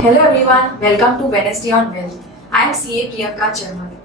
Hello everyone, welcome to Wednesday on Wealth. I am CA Priyanka Charmali.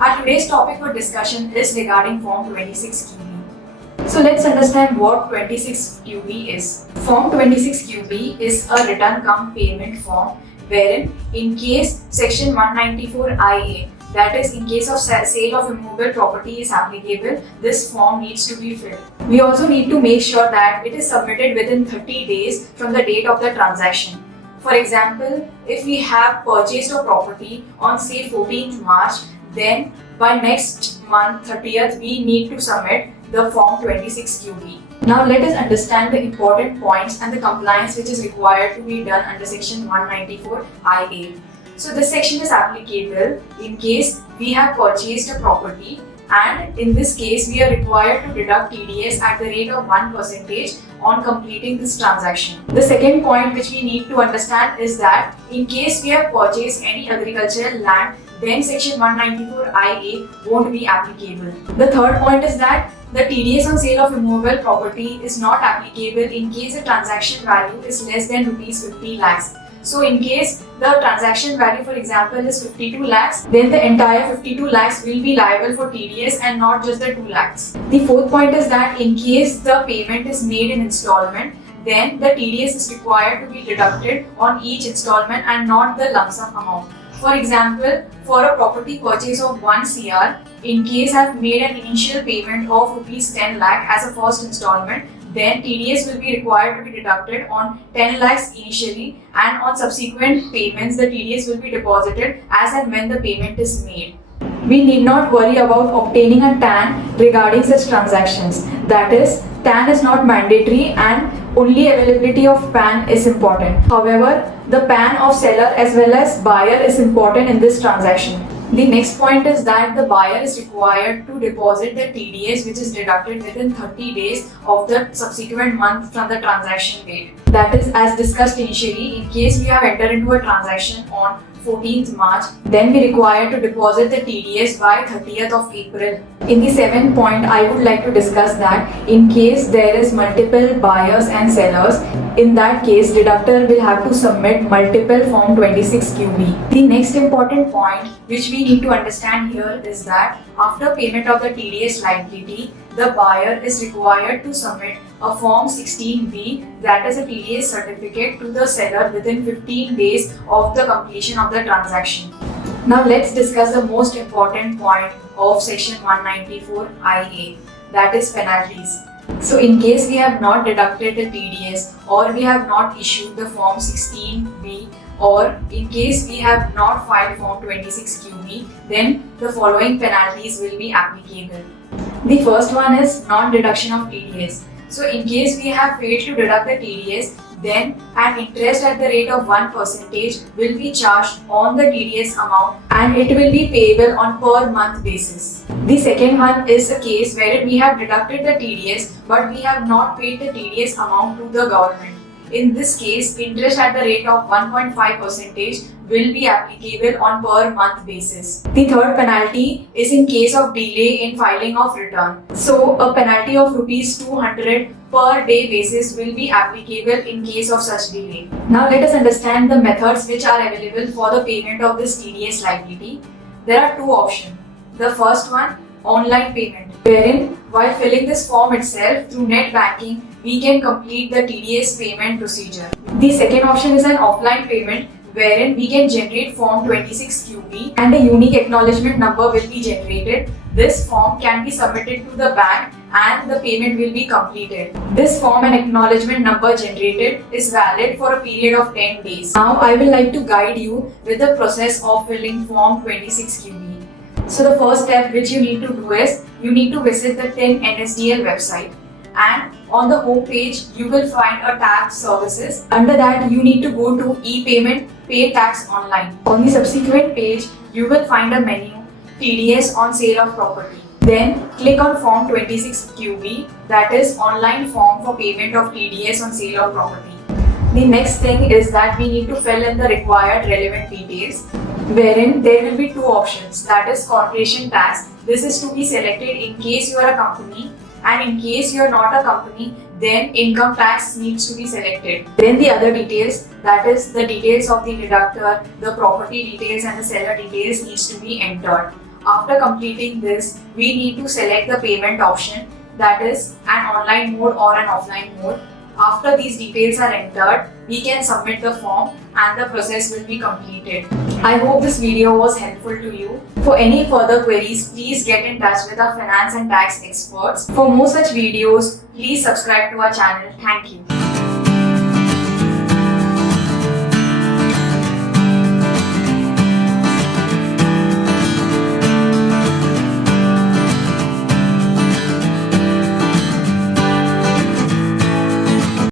Our today's topic for discussion is regarding Form 26QB. So let's understand what 26QB is. Form 26QB is a return cum payment form wherein in case Section 194IA, that is in case of sale of immovable property is applicable, this form needs to be filled. We also need to make sure that it is submitted within 30 days from the date of the transaction. For example, if we have purchased a property on say 14th March, then by next month 30th we need to submit the Form 26QB. Now let us understand the important points and the compliance which is required to be done under Section 194IA. So this section is applicable in case we have purchased a property, and in this case we are required to deduct TDS at the rate of 1% on completing this transaction. The second point which we need to understand is that in case we have purchased any agricultural land, then Section 194IA won't be applicable. The third point is that the TDS on sale of immovable property is not applicable in case the transaction value is less than Rs.50 lakhs. So in case the transaction value, for example, is 52 lakhs, then the entire 52 lakhs will be liable for TDS and not just the 2 lakhs. The fourth point is that in case the payment is made in installment, then the TDS is required to be deducted on each installment and not the lump sum amount. For example, for a property purchase of 1 CR, in case I have made an initial payment of Rs 10 lakh as a first installment, then TDS will be required to be deducted on 10 lakhs initially, and on subsequent payments the TDS will be deposited as and when the payment is made. We need not worry about obtaining a TAN regarding such transactions. That is, TAN is not mandatory and only availability of PAN is important. However, the PAN of seller as well as buyer is important in this transaction. The next point is that the buyer is required to deposit the TDS which is deducted within 30 days of the subsequent month from the transaction date. That is, as discussed initially, in case we have entered into a transaction on 14th March, then we require to deposit the TDS by 30th of April. In the seventh point, I would like to discuss that in case there is multiple buyers and sellers, in that case, deductor will have to submit multiple Form 26QB. The next important point which we need to understand here is that after payment of the TDS liability, the buyer is required to submit a Form 16B, that is a TDS certificate, to the seller within 15 days of the completion of the transaction. Now let's discuss the most important point of Section 194IA, that is penalties. So in case we have not deducted the TDS, or we have not issued the Form 16B, or in case we have not filed Form 26QB, then the following penalties will be applicable. The first one is non-deduction of TDS. So in case we have failed to deduct the TDS, then an interest at the rate of 1% will be charged on the TDS amount, and it will be payable on per month basis. The second one is a case wherein we have deducted the TDS but we have not paid the TDS amount to the government. In this case, interest at the rate of 1.5% will be applicable on per month basis. The third penalty is in case of delay in filing of return. So a penalty of Rs 200 per day basis will be applicable in case of such delay. Now let us understand the methods which are available for the payment of this TDS liability. There are two options. The first one, online payment, wherein while filling this form itself through net banking, we can complete the TDS payment procedure. The second option is an offline payment, wherein we can generate Form 26QB and a unique acknowledgement number will be generated. This form can be submitted to the bank and the payment will be completed. This form and acknowledgement number generated is valid for a period of 10 days. Now I will like to guide you with the process of filling Form 26QB. So the first step which you need to do is, you need to visit the TIN NSDL website, and on the home page you will find a tab Services. Under that you need to go to e-payment, pay tax online. On the subsequent page you will find a menu TDS on sale of property. Then click on Form 26QB, that is online form for payment of TDS on sale of property. The next thing is that we need to fill in the required relevant details, wherein there will be two options, that is corporation tax. This is to be selected in case you are a company and in case you're not a company, then income tax needs to be selected. Then the other details, that is the details of the deductor, the property details and the seller details needs to be entered. After completing this, we need to select the payment option, that is an online mode or an offline mode. After these details are entered, we can submit the form and the process will be completed. I hope this video was helpful to you. For any further queries, please get in touch with our finance and tax experts. For more such videos, please subscribe to our channel. Thank you.